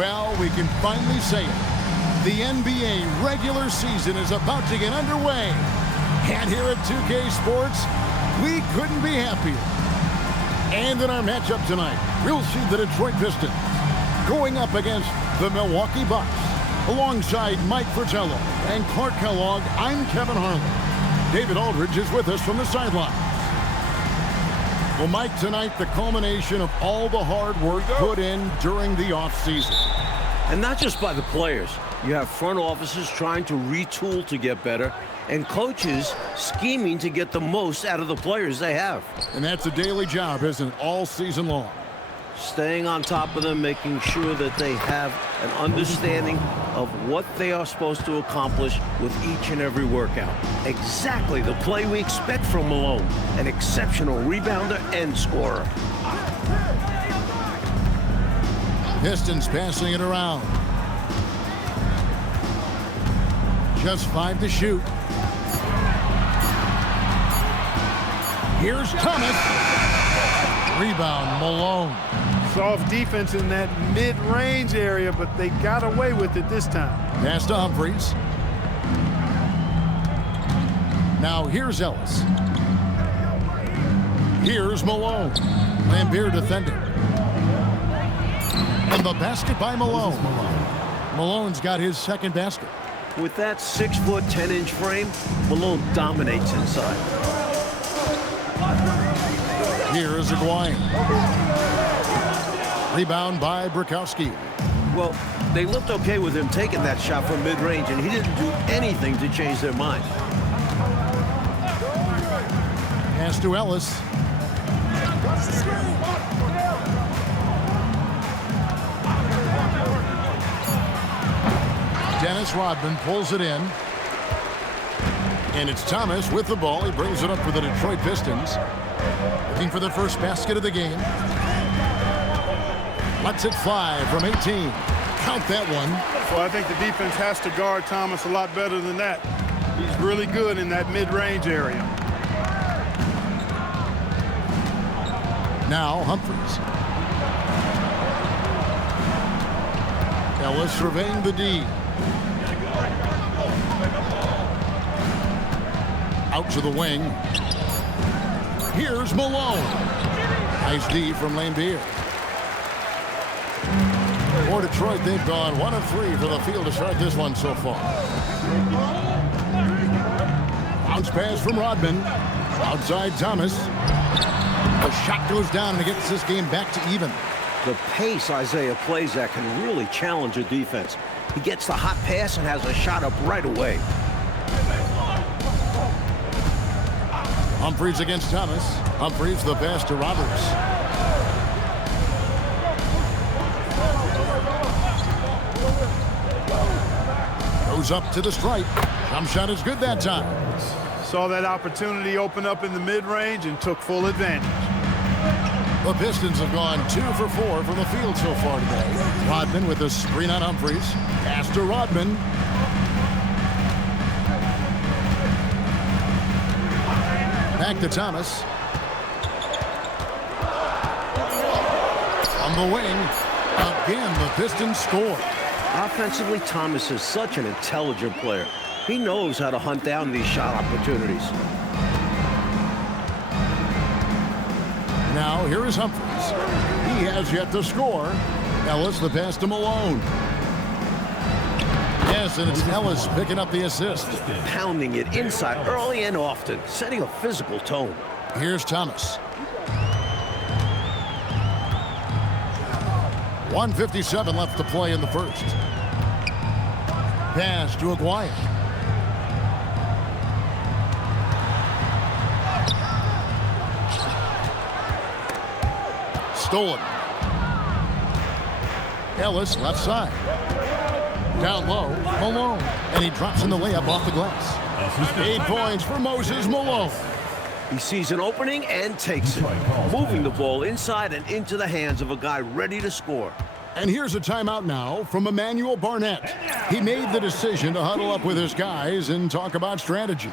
Well, we can finally say it. The NBA regular season is about to get underway. And here at 2K Sports, we couldn't be happier. And in our matchup tonight, we'll see the Detroit Pistons going up against the Milwaukee Bucks. Alongside Mike Fratello and Clark Kellogg, I'm Kevin Harlan. David Aldridge is with us from the sideline. Well, Mike, tonight the culmination of all the hard work put in during the offseason. And not just by the players. You have front offices trying to retool to get better, and coaches scheming to get the most out of the players they have. And that's a daily job, isn't it, all season long? Staying on top of them, making sure that they have an understanding of what they are supposed to accomplish with each and every workout. Exactly the play we expect from Malone, an exceptional rebounder and scorer. Pistons passing it around. Just 5 to shoot. Here's Thomas. Rebound, Malone. Soft defense in that mid-range area, but they got away with it this time. Pass to Humphries. Now here's Ellis. Here's Malone. Lambeer defending. And the basket by Malone. Malone's got his second basket. With that 6-foot, 10-inch frame, Malone dominates inside. Here's Aguayo. Rebound by Bukowski. Well, they looked okay with him taking that shot from mid-range, and he didn't do anything to change their mind. Pass to Ellis. Dennis Rodman pulls it in. And it's Thomas with the ball. He brings it up for the Detroit Pistons. Looking for the first basket of the game. Lets it fly from 18. Count that one. Well, I think the defense has to guard Thomas a lot better than that. He's really good in that mid-range area. Now Humphries. Ellis surveying the D. Out to the wing. Here's Malone. Nice D from Lambeer. For Detroit, they've gone 1 of 3 for the field to start this one so far. Bounce pass from Rodman. Outside Thomas. The shot goes down and it gets this game back to even. The pace Isaiah plays at can really challenge a defense. He gets the hot pass and has a shot up right away. Humphries against Thomas. Humphries the pass to Roberts. Goes up to the stripe. Jump shot is good that time. Saw that opportunity open up in the mid-range and took full advantage. The Pistons have gone 2 for 4 from the field so far today. Rodman with a screen on Humphries. Pass to Rodman. Back to Thomas. On the wing. Again, the Pistons score. Offensively, Thomas is such an intelligent player. He knows how to hunt down these shot opportunities. Now, here is Humphries. He has yet to score. Ellis, the pass to Malone. Yes, and it's Ellis picking up the assist. Pounding it inside early and often, setting a physical tone. Here's Thomas. 1:57 left to play in the first. Pass to Aguayo. Stolen. Ellis left side. Down low, Malone. And he drops in the layup off the glass. 8 points for Moses Malone. He sees an opening and takes it, moving the ball inside and into the hands of a guy ready to score. And here's a timeout now from Emmanuel Barnett. He made the decision to huddle up with his guys and talk about strategy.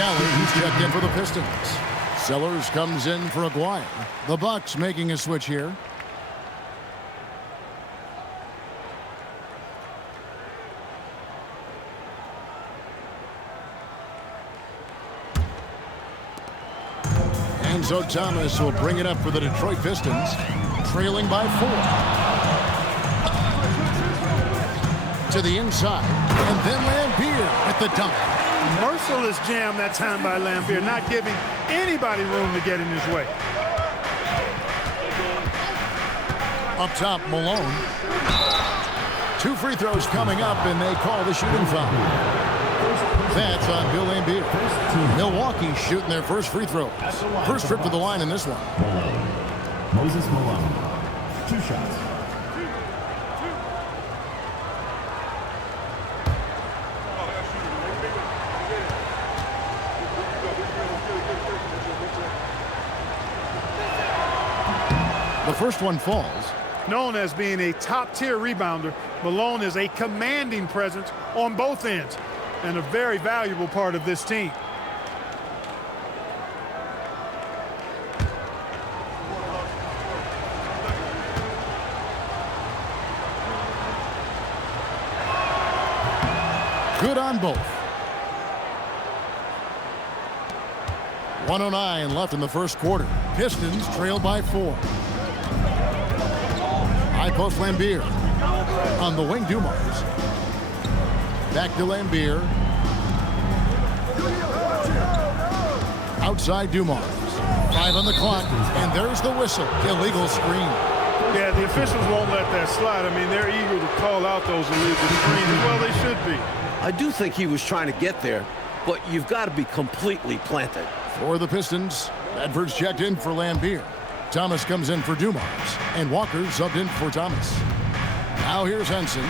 Sally, he's checked in for the Pistons. Sellers comes in for Aguirre. The Bucks making a switch here. And so Thomas will bring it up for the Detroit Pistons, trailing by 4. To the inside, and then Lambier at the dunk. Merciless jam that time by Lambier, not giving anybody room to get in his way. Up top, Malone. 2 free throws coming up, and they call the shooting foul. That's on Bill Lambier. Milwaukee shooting their first free throws. First trip to the line in this one. Moses Malone. 2 shots. The first one falls. Known as being a top-tier rebounder, Malone is a commanding presence on both ends and a very valuable part of this team. Good on both. 1:09 left in the first quarter. Pistons trail by 4. High post Lambier. On the wing, Dumars. Back to Lambier. Outside Dumars. 5 on the clock, and there's the whistle. Illegal screen. Yeah, the officials won't let that slide. I mean, they're eager to call out those illegal screens. Well, they should be. I do think he was trying to get there, but you've got to be completely planted. For the Pistons, Bedford's checked in for Lambier. Thomas comes in for Dumars, and Walker subbed in for Thomas. Now here's Henson.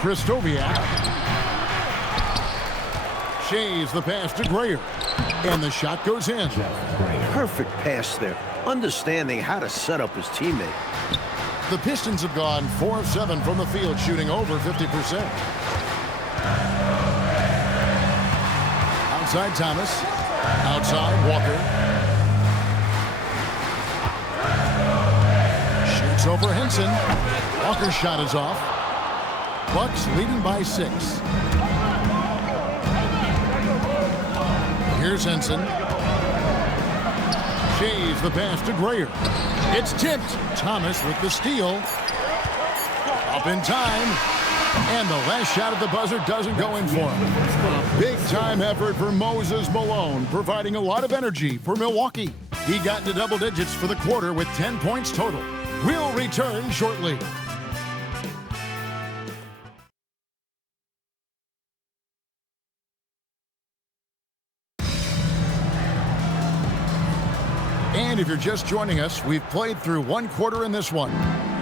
Kristoviak. Shays the pass to Grayer, and the shot goes in. Perfect pass there, understanding how to set up his teammate. The Pistons have gone 4 of 7 from the field, shooting over 50%. Outside Thomas. Outside Walker. Shoots over Henson. Walker's shot is off. Bucks leading by 6. Here's Henson. Shays the pass to Grayer. It's tipped. Thomas with the steal. Up in time. And the last shot at the buzzer doesn't go in for him. A big-time effort for Moses Malone, providing a lot of energy for Milwaukee. He got into double digits for the quarter with 10 points total. We'll return shortly. And if you're just joining us, we've played through 1 quarter in this one.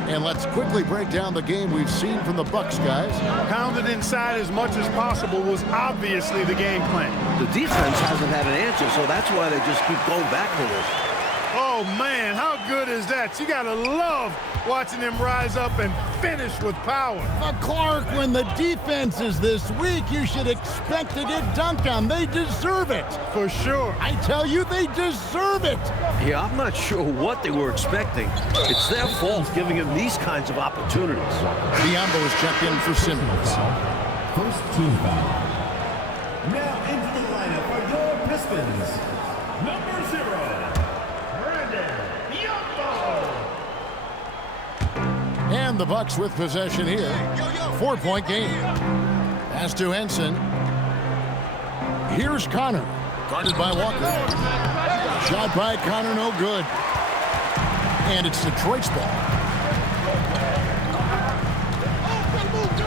And let's quickly break down the game we've seen from the Bucks, guys. Pounded inside as much as possible was obviously the game plan. The defense hasn't had an answer, so that's why they just keep going back to this. Oh, man, how good is that? You got to love watching them rise up and finish with power. But Clark, when the defense is this weak, you should expect to get dunked on. They deserve it. For sure. I tell you, they deserve it. Yeah, I'm not sure what they were expecting. It's their fault giving them these kinds of opportunities. Biombo is checked in for Simmons. First team foul. Now into the lineup for your Pistons. Number 0. And the Bucks with possession here. 4-point game. Pass to Henson. Here's Connor. Guarded by Walker. Shot by Connor, no good. And it's Detroit's ball.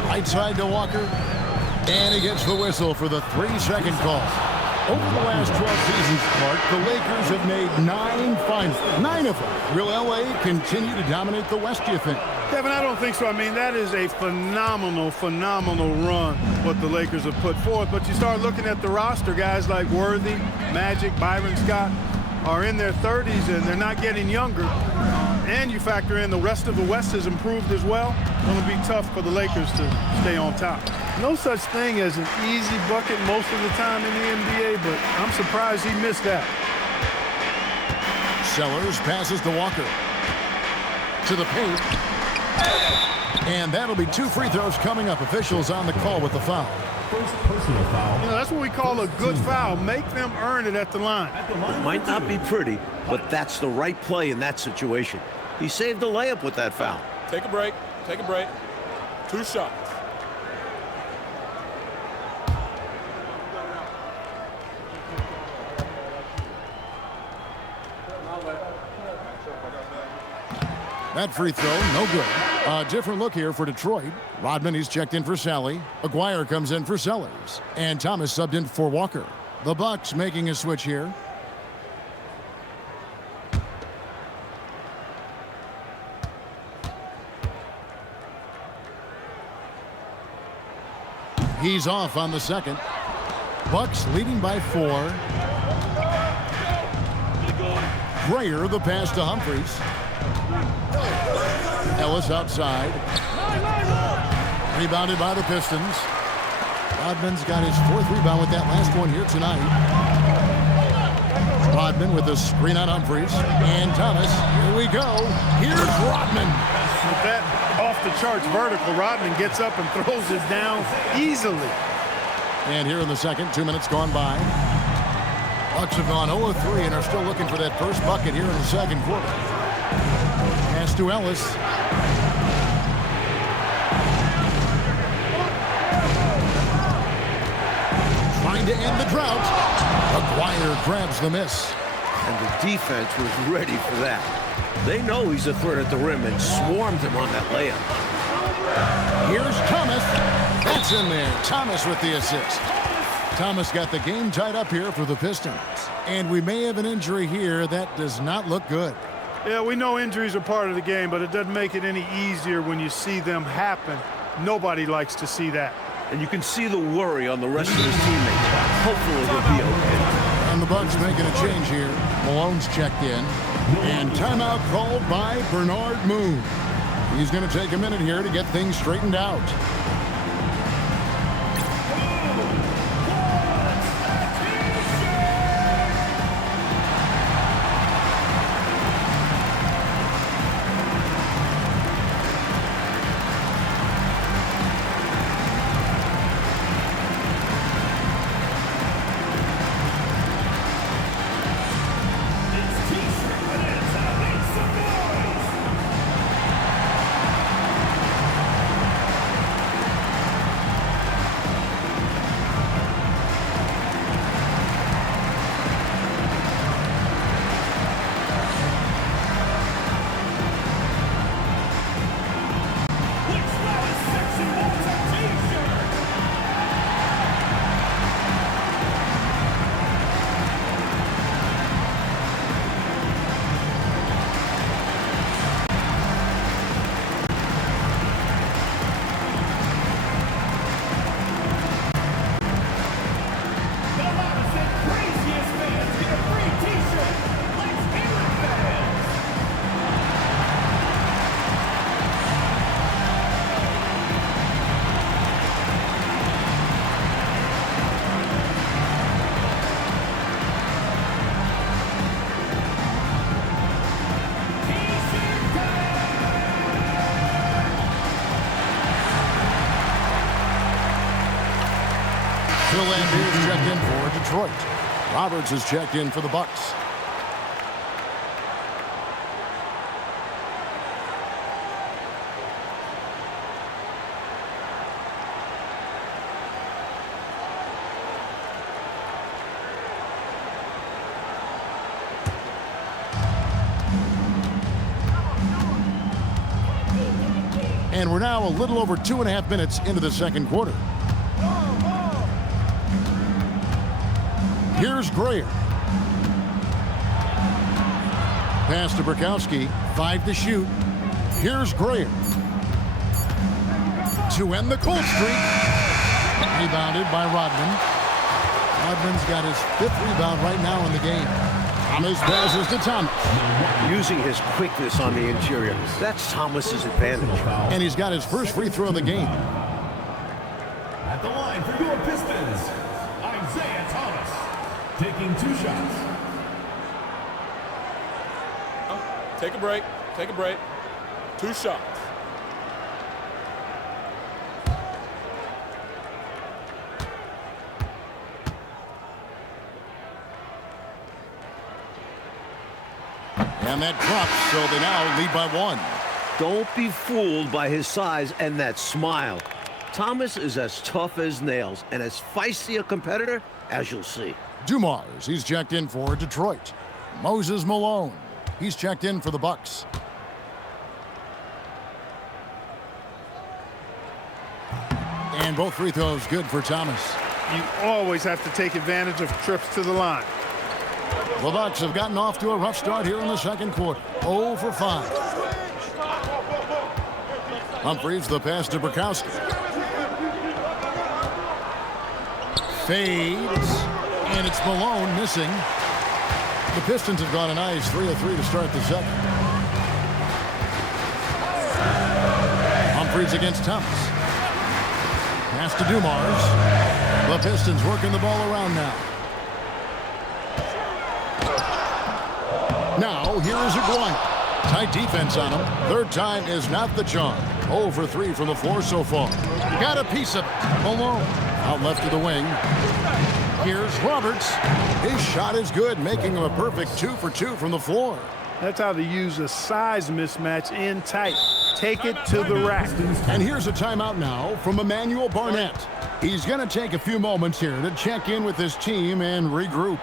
Right side to Walker. And he gets the whistle for the 3-second call. Over the last 12 seasons, Clark, the Lakers have made 9 finals. 9 of them. Will L.A. continue to dominate the West, do you think? Kevin, I don't think so. I mean, that is a phenomenal run what the Lakers have put forth. But you start looking at the roster, guys like Worthy, Magic, Byron Scott are in their 30s, and they're not getting younger. And you factor in the rest of the West has improved as well. Going to be tough for the Lakers to stay on top. No such thing as an easy bucket most of the time in the NBA, but I'm surprised he missed that. Sellers passes to Walker. To the paint. And that'll be 2 free throws coming up. Officials on the call with the foul. First personal foul. You know, that's what we call a good foul. Make them earn it at the line. It might not be pretty, but that's the right play in that situation. He saved the layup with that foul. Take a break. Take a break. 2 shots. That free throw, no good. A different look here for Detroit. Rodman, he's checked in for Sally. Aguirre comes in for Sellers. And Thomas subbed in for Walker. The Bucks making a switch here. He's off on the second. Bucks leading by 4. Grayer, the pass to Humphries. Ellis outside. Rebounded by the Pistons. Rodman's got his 4th rebound with that last one here tonight. Rodman with the screen on Humphries. And Thomas, here we go. Here's Rodman. With that off-the-charts vertical, Rodman gets up and throws it down easily. And here in the second, 2 minutes gone by. Bucks have gone 0-3 and are still looking for that first bucket here in the second quarter. Pass to Ellis. Trying to end the drought. Aguirre grabs the miss. And the defense was ready for that. They know he's a threat at the rim and swarmed him on that layup. Here's Thomas. That's in there. Thomas with the assist. Thomas got the game tied up here for the Pistons. And we may have an injury here that does not look good. Yeah, we know injuries are part of the game, but it doesn't make it any easier when you see them happen. Nobody likes to see that. And you can see the worry on the rest of his teammates. Hopefully he'll be okay. And the Bucks making a change here. Malone's checked in. And timeout called by Bernard Moon. He's going to take a minute here to get things straightened out. Phil Landry checked in for Detroit. Roberts is checked in for the Bucks. And we're now a little over 2.5 minutes into the second quarter. Here's Grayer. Pass to Burkowski. 5 to shoot. Here's Grayer. To end the cold streak. Rebounded by Rodman. Rodman's got his 5th rebound right now in the game. Thomas passes to Thomas. Using his quickness on the interior. That's Thomas's advantage. And he's got his first free throw of the game. At the line for your Pistons, Isaiah Thomas, taking 2 shots. Take a break. Take a break. 2 shots. And that drops, so they now lead by 1. Don't be fooled by his size and that smile. Thomas is as tough as nails and as feisty a competitor as you'll see. Dumars, he's checked in for Detroit. Moses Malone, he's checked in for the Bucks. And both free throws good for Thomas. You always have to take advantage of trips to the line. The Bucks have gotten off to a rough start here in the second quarter. 0 for 5. Humphries the pass to Burkowski. Fades. And it's Malone missing. The Pistons have gone a nice 3 of 3 to start the second. Humphries against Thomas. Pass to Dumars. The Pistons working the ball around now. Now, here is Aguirre. Tight defense on him. Third time is not the charm. 0 for 3 from the floor so far. Got a piece of it. Malone out left to the wing. Here's Roberts. His shot is good, making him a perfect 2 for 2 from the floor. That's how to use a size mismatch in tight. Take it to the rack. And here's a timeout now from Emmanuel Barnett. He's going to take a few moments here to check in with his team and regroup.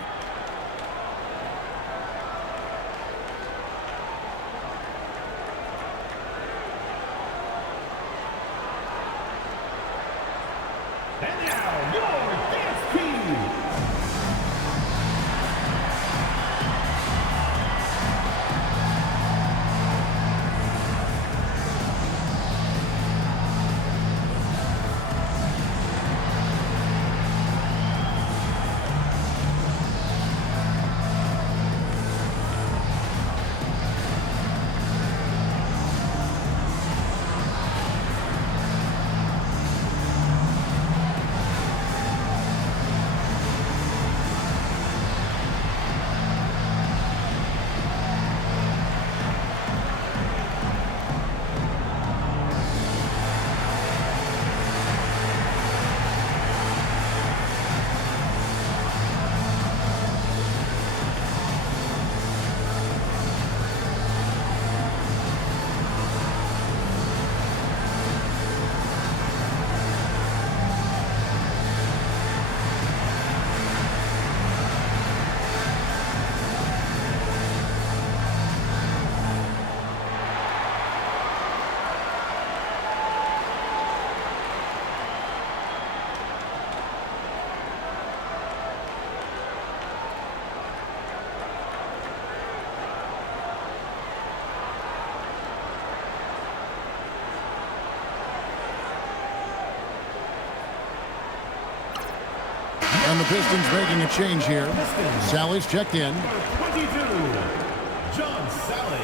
And now, your dance team. And the Pistons making a change here. Sally's checked in. 22, John Sally.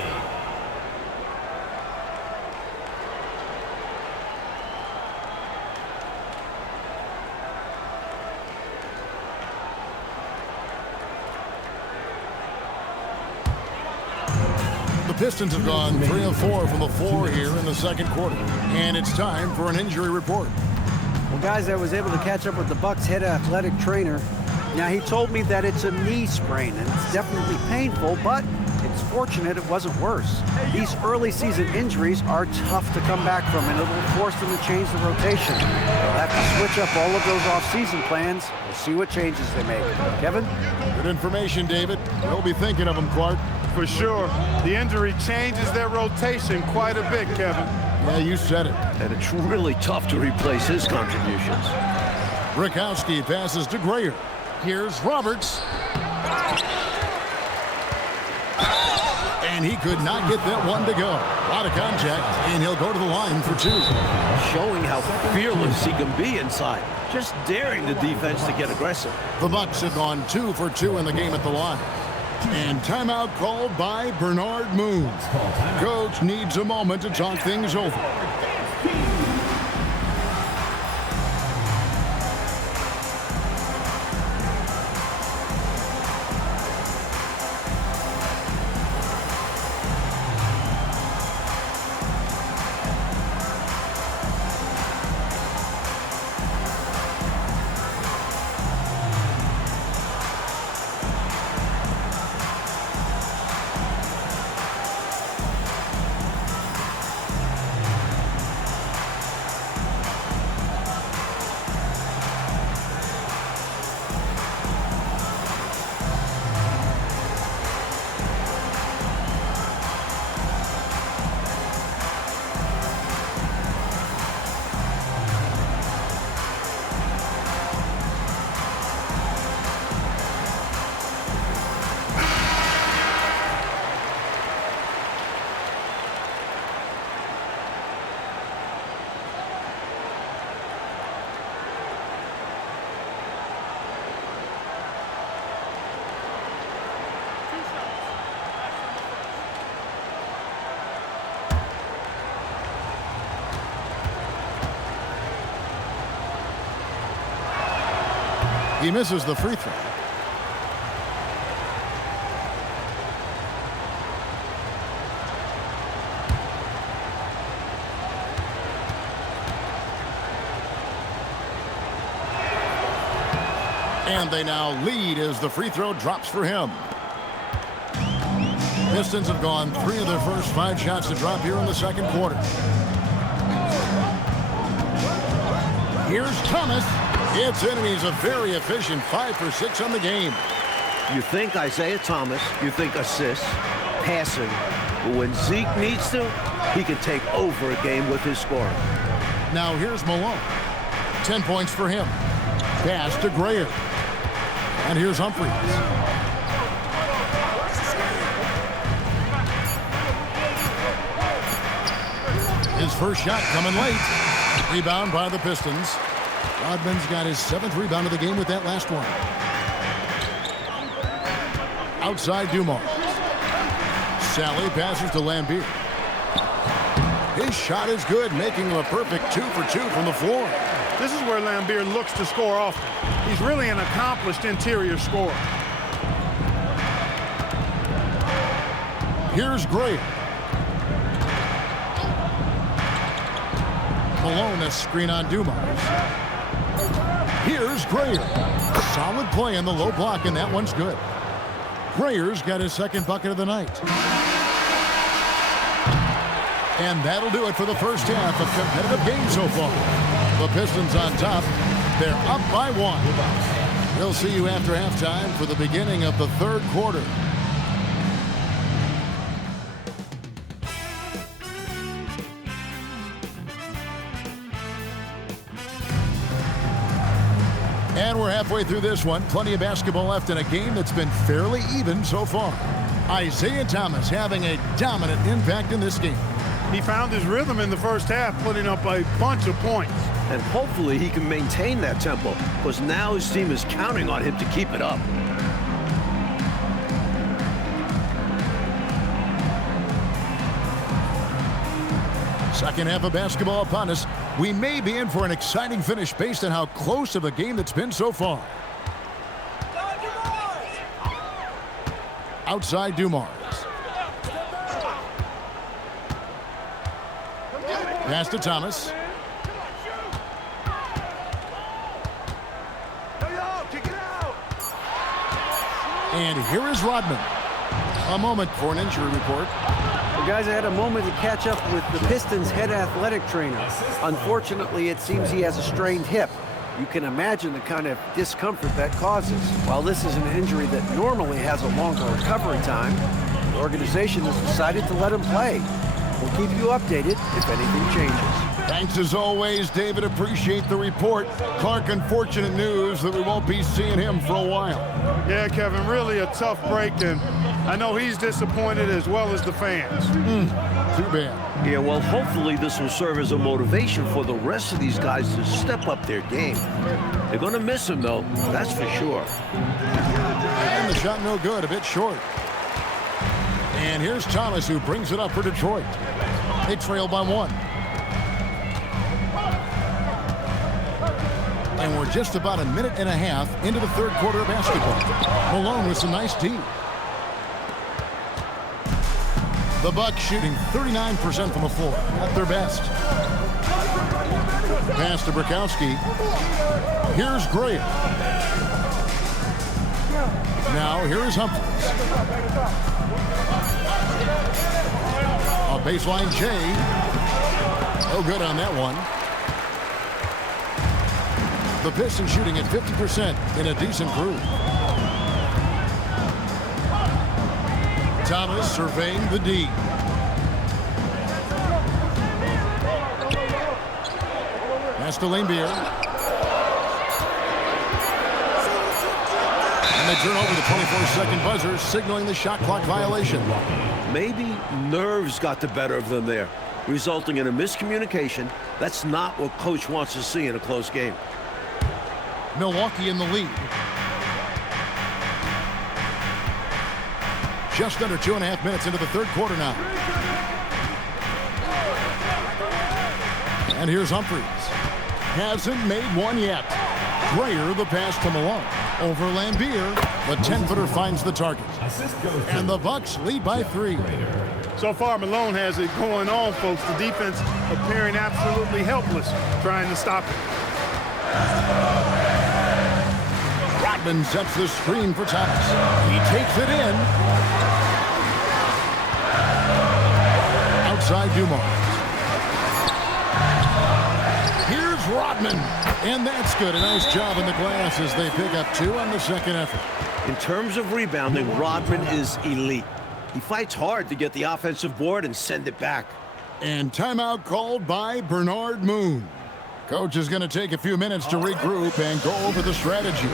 The Pistons have gone 3 of 4 from the floor here in the second quarter. And it's time for an injury report. Well, guys, I was able to catch up with the Bucks head athletic trainer. Now, he told me that it's a knee sprain, and it's definitely painful, but it's fortunate it wasn't worse. These early season injuries are tough to come back from, and it will force them to change the rotation. They'll have to switch up all of those off-season plans. We'll see what changes they make. Kevin? Good information, David. We'll be thinking of him, Clark. For sure. The injury changes their rotation quite a bit, Kevin. Yeah, you said it. And it's really tough to replace his contributions. Burkowski passes to Grayer. Here's Roberts. And he could not get that one to go. A lot of contact, and he'll go to the line for 2. Showing how fearless he can be inside. Just daring the defense to get aggressive. The Bucks have gone 2 for 2 in the game at the line. And timeout called by Bernard Moon. Coach needs a moment to talk things over. He misses the free throw. And they now lead as the free throw drops for him. Pistons have gone 3 of their first 5 shots to drop here in the second quarter. Here's Thomas. It's in, and he's a very efficient 5 for 6 on the game. You think Isaiah Thomas, you think assists, passing. But when Zeke needs to, he can take over a game with his scoring. Now here's Malone. 10 points for him. Pass to Grayer. And here's Humphries. His first shot coming late. Rebound by the Pistons. Rodman's got his 7th rebound of the game with that last one. Outside Dumars. Sally passes to Lambier. His shot is good, making him a perfect 2 for 2 from the floor. This is where Lambier looks to score often. He's really an accomplished interior scorer. Here's Gray. Malone, a screen on Dumars. Here's Grayer. Solid play in the low block, and that one's good. Grayer's got his 2nd bucket of the night. And that'll do it for the first half of competitive game so far. The Pistons on top. They're up by 1. We'll see you after halftime for the beginning of the 3rd quarter. And we're halfway through this one. Plenty of basketball left in a game that's been fairly even so far. Isaiah Thomas having a dominant impact in this game. He found his rhythm in the first half, putting up a bunch of points. And hopefully he can maintain that tempo, because now his team is counting on him to keep it up. Second half of basketball upon us. We may be in for an exciting finish based on how close of a game that's been so far. Outside Dumars. Pass to Thomas. And here is Rodman. A moment for an injury report. Well, guys, I had a moment to catch up with the Pistons' head athletic trainer. Unfortunately, it seems he has a strained hip. You can imagine the kind of discomfort that causes. While this is an injury that normally has a longer recovery time, the organization has decided to let him play. We'll keep you updated if anything changes. Thanks as always, David. Appreciate the report. Clark, unfortunate news that we won't be seeing him for a while. Yeah, Kevin, really a tough break, and I know he's disappointed as well as the fans. Too bad. Yeah, well, hopefully this will serve as a motivation for the rest of these guys to step up their game. They're going to miss him, though. That's for sure. And the shot no good, a bit short. And here's Thomas, who brings it up for Detroit. They trail by 1. And we're just about a minute and a half into the third quarter of basketball. Malone with some nice D. The Bucks shooting 39% from the floor, at their best. Pass to Bukowski. Here's Graham. Now here is Humphries. A baseline J. No good on that one. The Pistons shooting at 50% in a decent groove. Thomas surveying the D. Pass to Laimbeer. And they turn over the 24-second buzzer, signaling the shot clock violation. Maybe nerves got the better of them there, resulting in a miscommunication. That's not what coach wants to see in a close game. Milwaukee in the lead. Just under 2.5 minutes into the third quarter now. And here's Humphries. Hasn't made one yet. Grayer, the pass to Malone. Over Laimbeer. The 10-footer finds the target. And the Bucks lead by 3. So far, Malone has it going on, folks. The defense appearing absolutely helpless trying to stop it. Rodman sets the screen for Thomas. He takes it in. Outside Dumars. Here's Rodman. And that's good. A nice job in the glass as they pick up 2 on the second effort. In terms of rebounding, Rodman is elite. He fights hard to get the offensive board and send it back. And timeout called by Bernard Moon. Coach is going to take a few minutes to regroup and go over the strategy.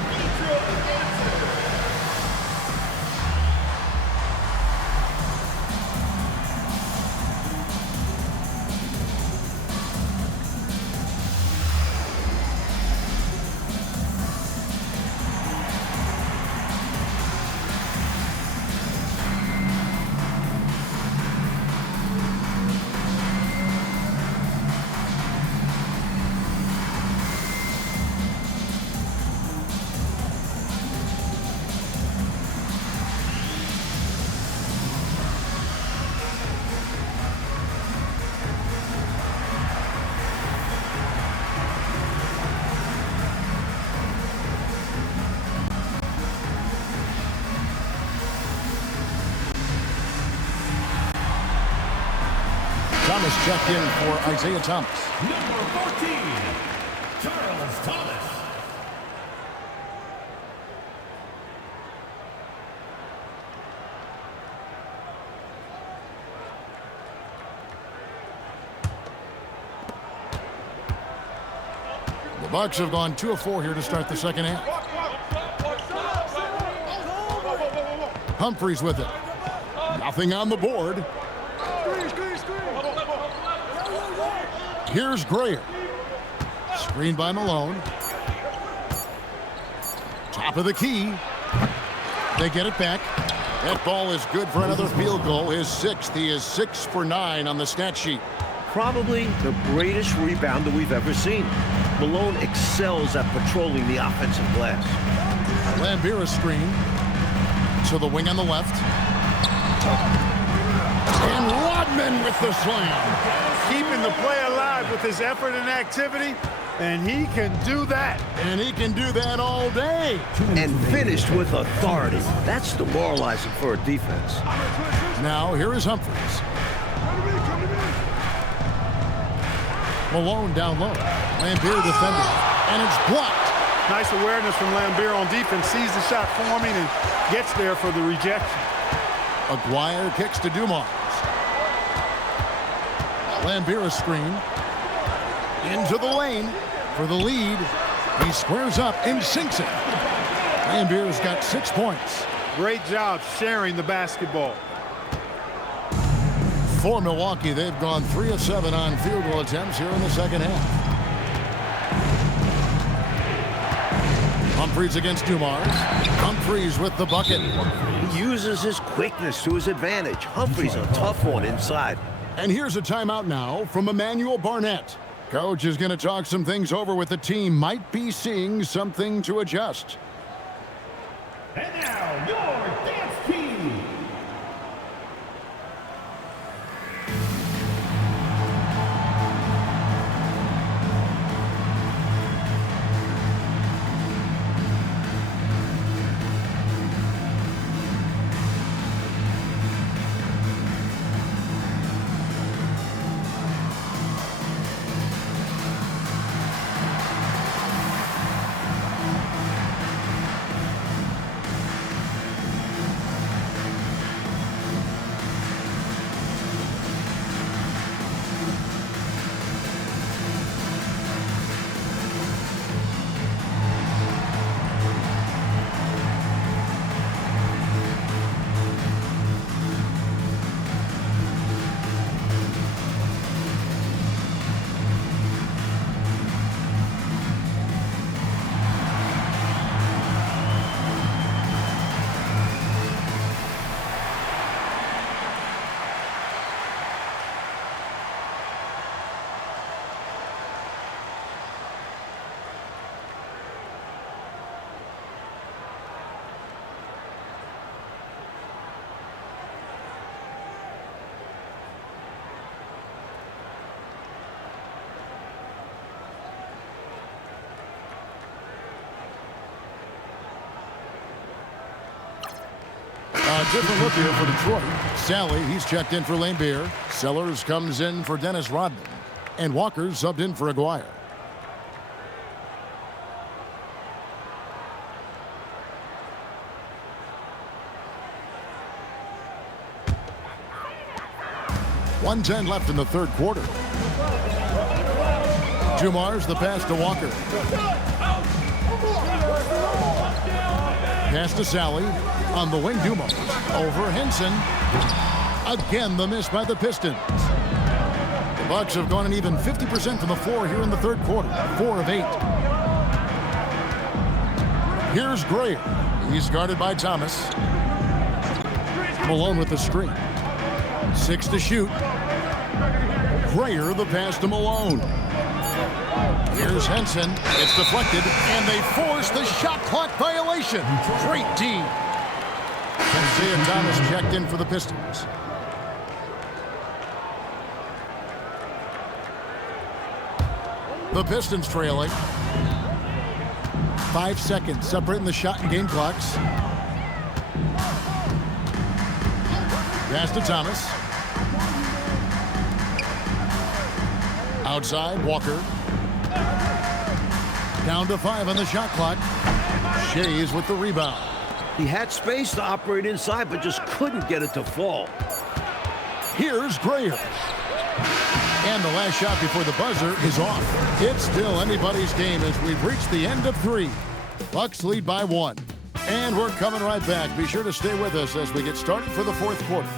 Thomas checked in for Isaiah Thomas. Number 14, Charles Thomas. The Bucks have gone 2 of 4 here to start the second half. Humphries with it. Nothing on the board. Here's Grayer. Screened by Malone. Top of the key. They get it back. That ball is good for another field goal. His 6th. He is 6 for 9 on the stat sheet. Probably the greatest rebounder we've ever seen. Malone excels at patrolling the offensive glass. Laimbeer is screened. To the wing on the left. And Rodman with the slam. Keeping the play alive with his effort and activity, and he can do that. And he can do that all day. And finished with authority. That's demoralizing for a defense. Now here is Humphries. Malone down low. Laimbeer defending. And it's blocked. Nice awareness from Laimbeer on defense. Sees the shot forming and gets there for the rejection. Aguirre kicks to Dumars. Laimbeer is screened. Into the lane for the lead. He squares up and sinks it. Laimbeer's got 6 points. Great job sharing the basketball. For Milwaukee, they've gone 3 of 7 on field goal attempts here in the second half. Humphries against Dumars. Humphries with the bucket. He uses his quickness to his advantage. Humphries a tough one inside. And here's a timeout now from Emmanuel Barnett. Coach is going to talk some things over with the team. Might be seeing something to adjust. And now, your dance team. A different look here for Detroit. Sally, he's checked in for Lane Beer. Sellers comes in for Dennis Rodman. And Walker subbed in for Aguirre. .110 left in the third quarter. Dumars the pass to Walker. Pass to Sally. On the wing, Dumars. Over Henson. Again, the miss by the Pistons. The Bucks have gone an even 50% from the floor here in the third quarter. 4 of 8. Here's Gray. He's guarded by Thomas. Malone with the screen. 6 to shoot. Grayer the pass to Malone. Here's Henson. It's deflected, and they force the shot clock violation. Great D. Isaiah Thomas checked in for the Pistons. The Pistons trailing. 5 seconds separating the shot and game clocks. Pass to Thomas. Outside, Walker. Down to 5 on the shot clock. Shays with the rebound. He had space to operate inside, but just couldn't get it to fall. Here's Grayer. And the last shot before the buzzer is off. It's still anybody's game as we've reached the end of 3. Bucks lead by 1. And we're coming right back. Be sure to stay with us as we get started for the fourth quarter.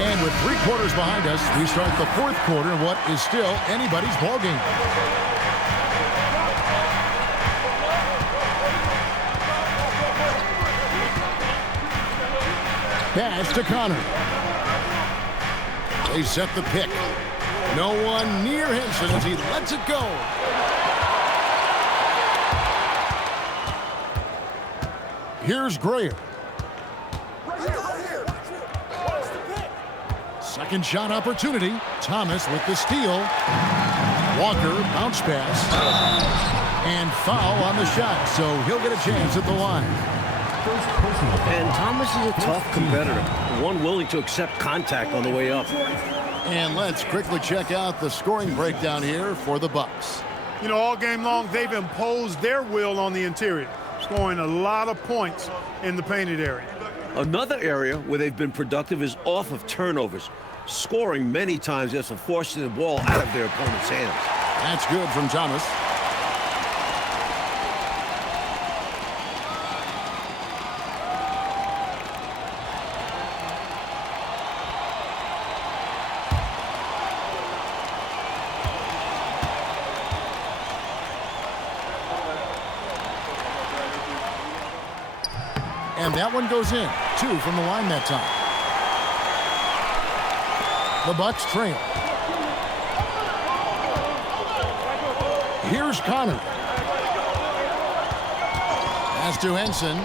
And with 3 quarters behind us, we start the fourth quarter in what is still anybody's ball game. Pass to Connor. They set the pick. No one near Henson as he lets it go. Here's Grayer. Second shot opportunity. Thomas with the steal. Walker, bounce pass. And foul on the shot, so he'll get a chance at the line. And Thomas is a tough competitor, one willing to accept contact on the way up. And let's quickly check out the scoring breakdown here for the Bucks. You know, all game long, they've imposed their will on the interior. scoring a lot of points in the painted area. Another area where they've been productive is off of turnovers, scoring many times after forcing the ball out of their opponent's hands. That's good from Thomas. And that one goes in. 2 from the line that time. The Bucks trail. Here's Connor. Pass to Henson.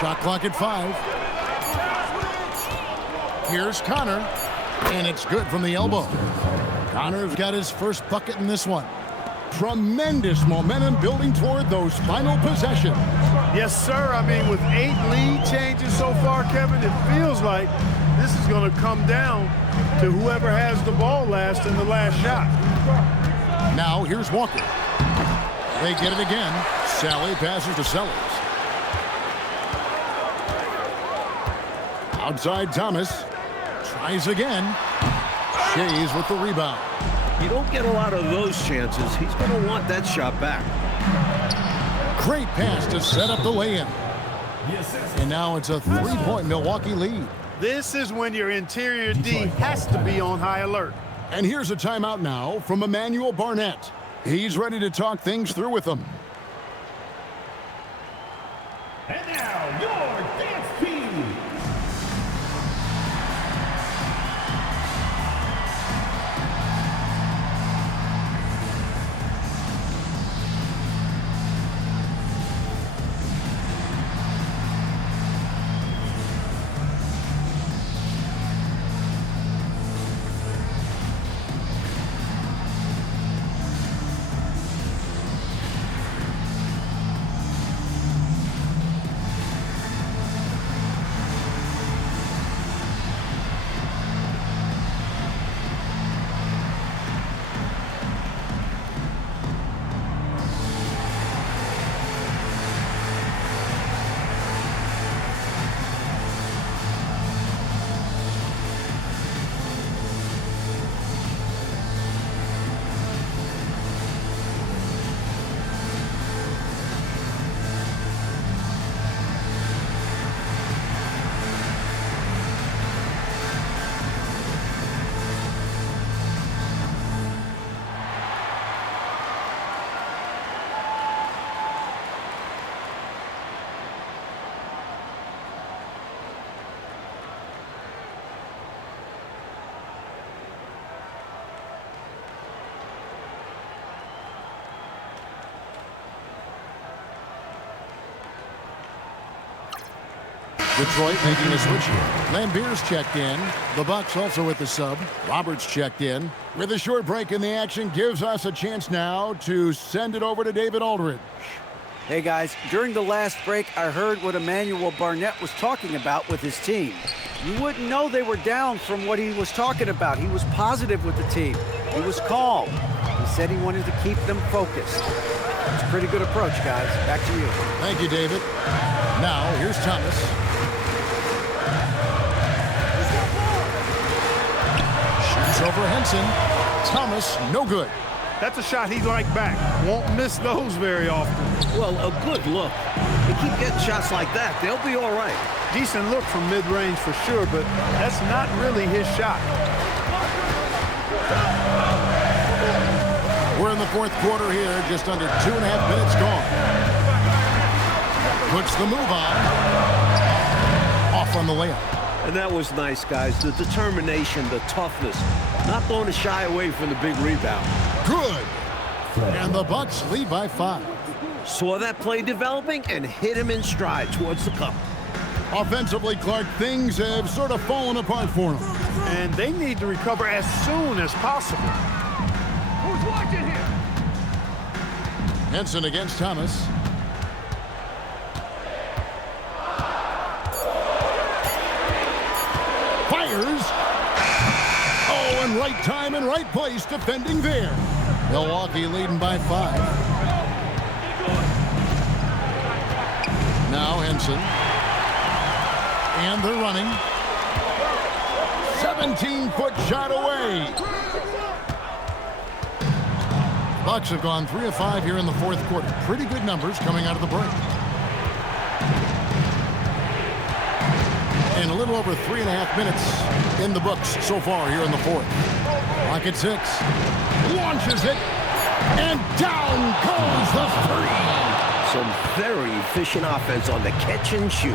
Shot clock at 5. Here's Connor. And it's good from the elbow. Connor's got his first bucket in this one. Tremendous momentum building toward those final possessions. Yes, sir. I mean, with 8 lead changes so far, Kevin, it feels like this is going to come down to whoever has the ball last in the last shot. Now here's Walker. They get it again. Sally passes to Sellers. Outside Thomas. Tries again. Shays with the rebound. You don't get a lot of those chances. He's going to want that shot back. Great pass to set up the lay-in. And now it's a 3-point Milwaukee lead. This is when your interior D has to be on high alert. And here's a timeout now from Emmanuel Barnett. He's ready to talk things through with them. And now, your dance team. Detroit making a switch here. Lambier's checked in. The Bucks also with the sub. Roberts checked in. With a short break in the action, gives us a chance now to send it over to David Aldridge. Hey guys, during the last break, I heard what Emmanuel Barnett was talking about with his team. You wouldn't know they were down from what he was talking about. He was positive with the team. He was calm. He said he wanted to keep them focused. It's a pretty good approach, guys. Back to you. Thank you, David. Now, here's Thomas. Shoots over Henson. Thomas, no good. That's a shot he'd like back. Won't miss those very often. Well, a good look. They keep getting shots like that, they'll be all right. Decent look from mid-range for sure, but that's not really his shot. We're in the fourth quarter here, just under 2.5 minutes gone. Puts the move on. Off on the layup. And that was nice, guys. The determination, the toughness. Not going to shy away from the big rebound. Good. And the Bucks lead by 5. Saw that play developing and hit him in stride towards the cup. Offensively, Clark, things have sort of fallen apart for them. And they need to recover as soon as possible. Who's watching here? Henson against Thomas. Fires. Oh, and right time and right right place defending there. Milwaukee leading by 5. Now Henson. And they're running. 17-foot shot away. Bucks have gone 3 of 5 here in the fourth quarter. Pretty good numbers coming out of the break. And a little over 3.5 minutes in the books so far here in the fourth. Clock at 6. Launches it. And down goes the 3. Some very efficient offense on the catch and shoot.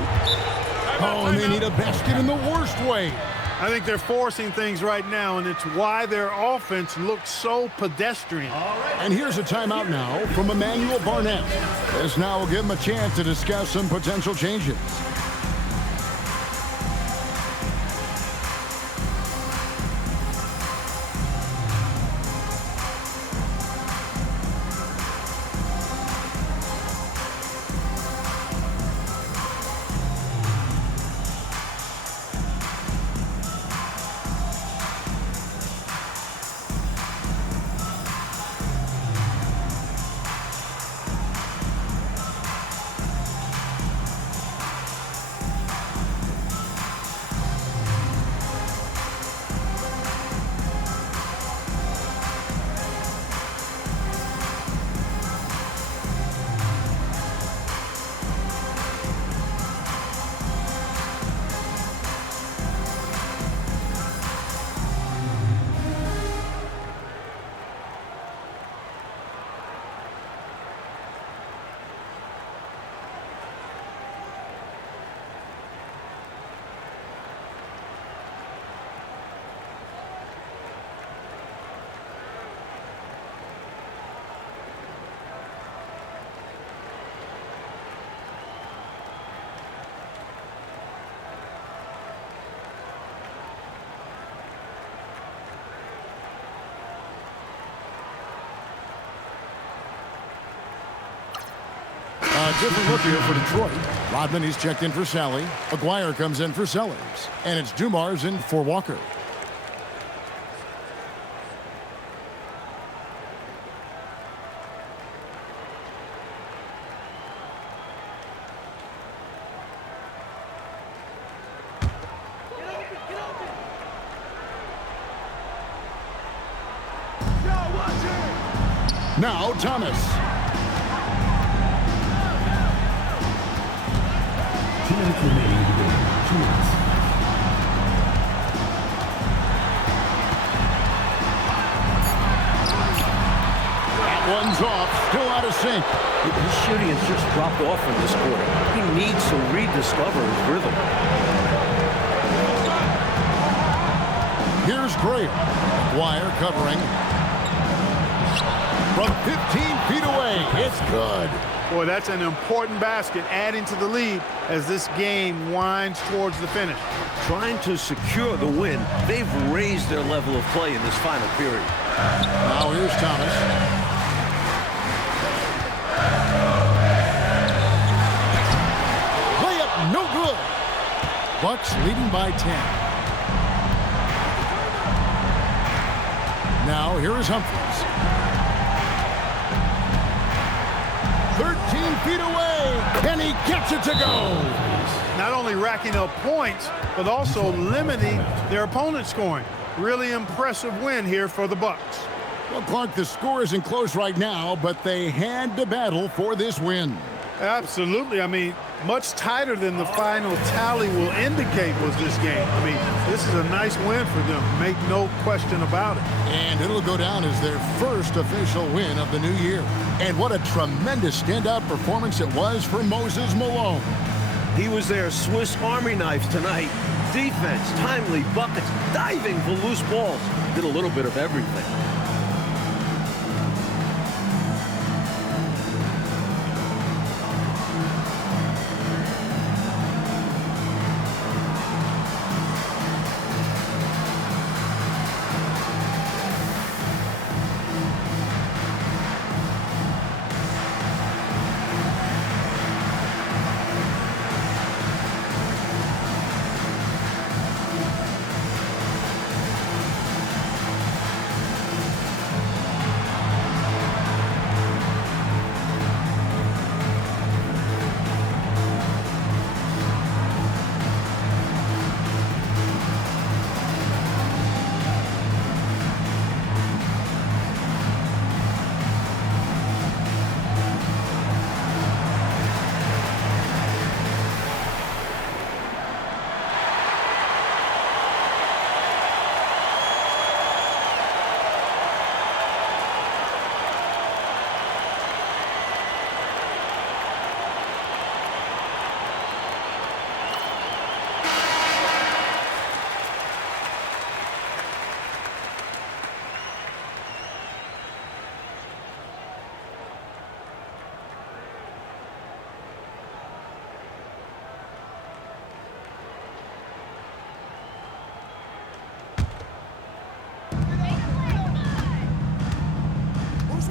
Oh, and they need a basket in the worst way. I think they're forcing things right now, and it's why their offense looks so pedestrian. And here's a timeout now from Emmanuel Barnett. This now will give him a chance to discuss some potential changes. Different look here for Detroit. Rodman, he's checked in for Sally. Aguirre comes in for Sellers. And it's Dumars in for Walker. Now Thomas. 2 minutes remaining in the game. 2 minutes. That one's off. Still out of sync. His shooting has just dropped off in this quarter. He needs to rediscover his rhythm. Here's Graham. Aguirre covering. From 15 feet away. It's good. Boy, that's an important basket, adding to the lead as this game winds towards the finish. Trying to secure the win, they've raised their level of play in this final period. Now here's Thomas. Layup, no good. Bucks leading by 10. Now here is Humphries. 13 feet away, and he gets it to go. Not only racking up points, but also limiting their opponent's scoring. Really impressive win here for the Bucks. Well, Clark, the score isn't close right now, but they had to battle for this win. Absolutely. I mean, much tighter than the final tally will indicate was this game. I mean, this is a nice win for them. Make no question about it. And it'll go down as their first official win of the new year. And what a tremendous standout performance it was for Moses Malone. He was their Swiss Army knife tonight. Defense, timely buckets, diving for loose balls. Did a little bit of everything.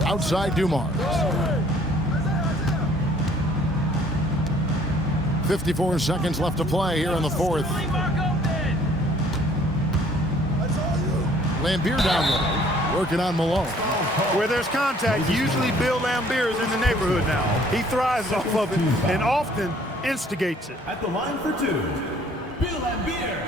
outside Dumars. 54 seconds left to play here in the fourth. Lambier down low, working on Malone. Where there's contact, usually Bill Lambier is in the neighborhood now. He thrives off of it and often instigates it. At the line for two, Bill Lambier.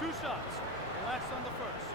Two shots. Relax on the first.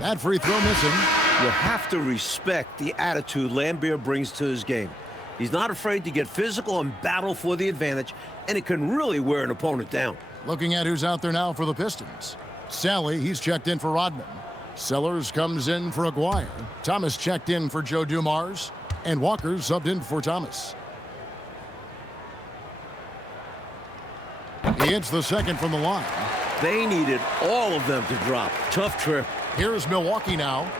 That free throw missing. You have to respect the attitude Lambier brings to his game. He's not afraid to get physical and battle for the advantage, and it can really wear an opponent down. Looking at who's out there now for the Pistons. Sally, he's checked in for Rodman. Sellers comes in for Aguirre. Thomas checked in for Joe Dumars. And Walker subbed in for Thomas. He hits the second from the line. They needed all of them to drop. Tough trip. Here's Milwaukee now.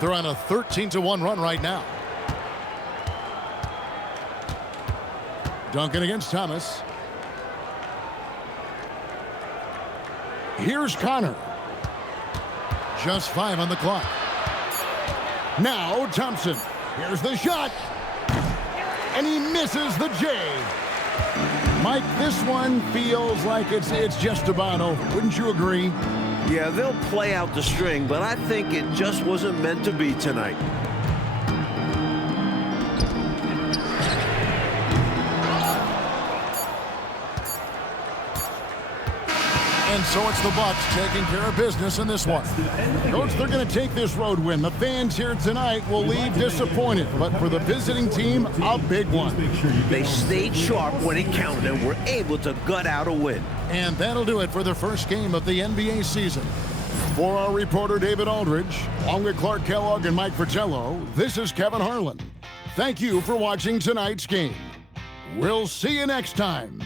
They're on a 13-1 run right now. Duncan against Thomas. Here's Connor. Just 5 on the clock. Now Thompson. Here's the shot. And he misses the J. Mike, this one feels like it's just about over. Wouldn't you agree? Yeah, they'll play out the string, but I think it just wasn't meant to be tonight. And so it's the Bucks taking care of business in this one. Coach, they're going to take this road win. The fans here tonight will leave disappointed, but for the visiting team, a big one. They stayed sharp when it counted and were able to gut out a win. And that'll do it for the first game of the NBA season. For our reporter, David Aldridge, along with Clark Kellogg and Mike Fratello, this is Kevin Harlan. Thank you for watching tonight's game. We'll see you next time.